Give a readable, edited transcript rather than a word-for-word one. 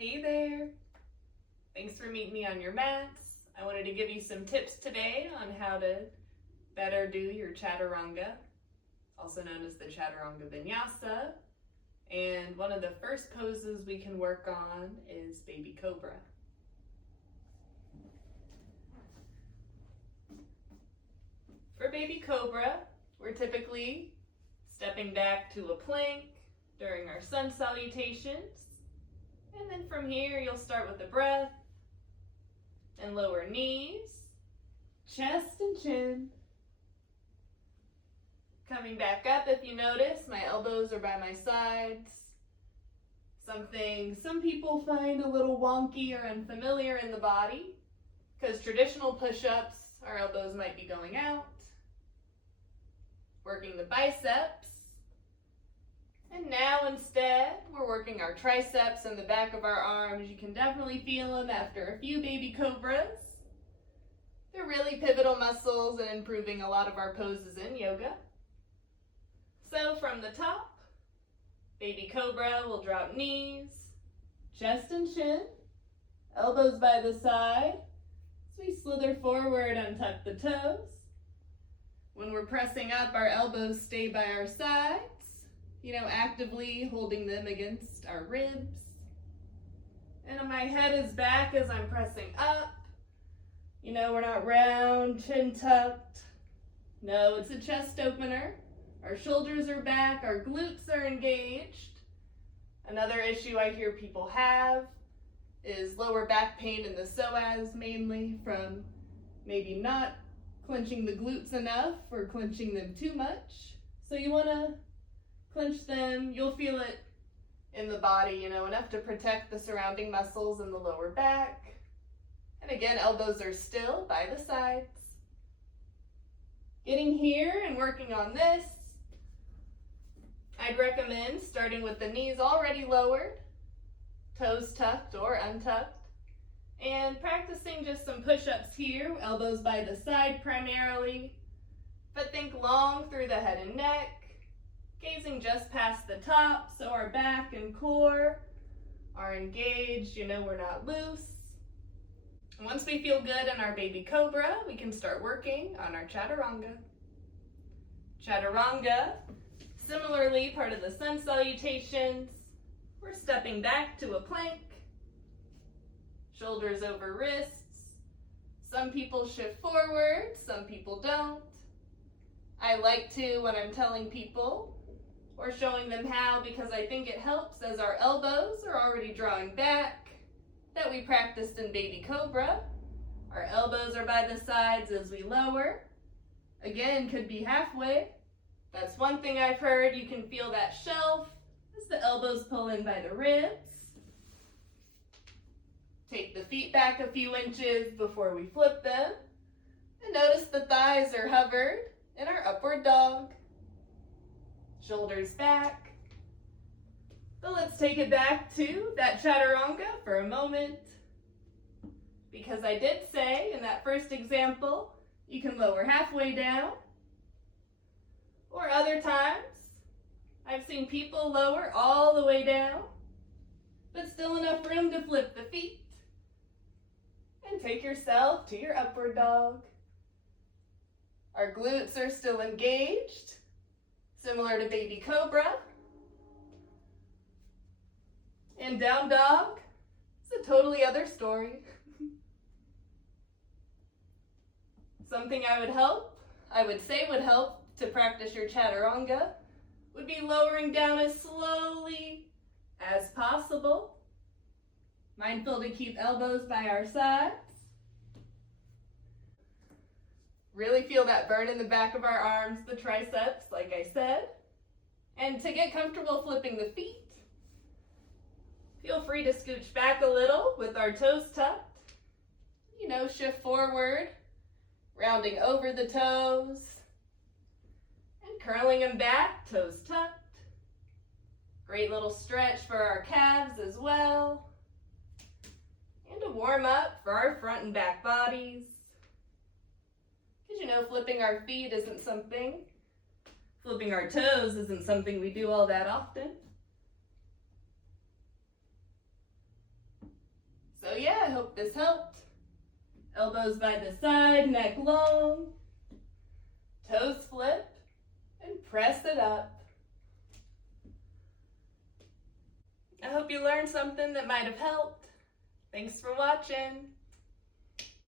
Hey there! Thanks for meeting me on your mats. I wanted to give you some tips today on how to better do your Chaturanga, also known as the Chaturanga Vinyasa. And one of the first poses we can work on is Baby Cobra. For Baby Cobra, we're typically stepping back to a plank during our sun salutations. And then from here, you'll start with the breath and lower knees, chest and chin. Coming back up, if you notice, my elbows are by my sides. Something some people find a little wonky or unfamiliar in the body, because traditional push-ups, our elbows might be going out. Working the biceps. And now instead, we're working our triceps and the back of our arms. You can definitely feel them after a few baby cobras. They're really pivotal muscles in improving a lot of our poses in yoga. So from the top, baby cobra, we'll drop knees, chest and chin, elbows by the side. So we slither forward, untuck the toes. When we're pressing up, our elbows stay by our sides. Actively holding them against our ribs. And my head is back as I'm pressing up. We're not round, chin tucked. No, it's a chest opener. Our shoulders are back, our glutes are engaged. Another issue I hear people have is lower back pain in the psoas, mainly from maybe not clenching the glutes enough or clenching them too much. So you want to clench them. You'll feel it in the body, enough to protect the surrounding muscles in the lower back. And again, elbows are still by the sides. Getting here and working on this, I'd recommend starting with the knees already lowered, toes tucked or untucked, and practicing just some push-ups here, elbows by the side primarily, but think long through the head and neck, gazing just past the top so our back and core are engaged, we're not loose. Once we feel good in our baby cobra, we can start working on our Chaturanga. Chaturanga, similarly part of the sun salutations. We're stepping back to a plank, shoulders over wrists. Some people shift forward, some people don't. I like to when I'm telling people or showing them how, because I think it helps as our elbows are already drawing back, that we practiced in baby cobra. Our elbows are by the sides as we lower. Again, could be halfway. That's one thing I've heard. You can feel that shelf as the elbows pull in by the ribs. Take the feet back a few inches before we flip them. And notice the thighs are hovered in our upward dog. Shoulders back. But let's take it back to that Chaturanga for a moment. Because I did say in that first example, you can lower halfway down. Or other times, I've seen people lower all the way down, but still enough room to flip the feet. And take yourself to your upward dog. Our glutes are still engaged, similar to baby cobra. And down dog, it's a totally other story. Something I would say would help to practice your Chaturanga would be lowering down as slowly as possible. Mindful to keep elbows by our sides. Really feel that burn in the back of our arms, the triceps, like I said. And to get comfortable flipping the feet, feel free to scooch back a little with our toes tucked. Shift forward, rounding over the toes, and curling them back, toes tucked. Great little stretch for our calves as well. And a warm up for our front and back bodies. Because flipping our feet isn't something, flipping our toes isn't something we do all that often. this helped. Elbows by the side, neck long. Toes flip and press it up. I hope you learned something that might have helped. Thanks for watching.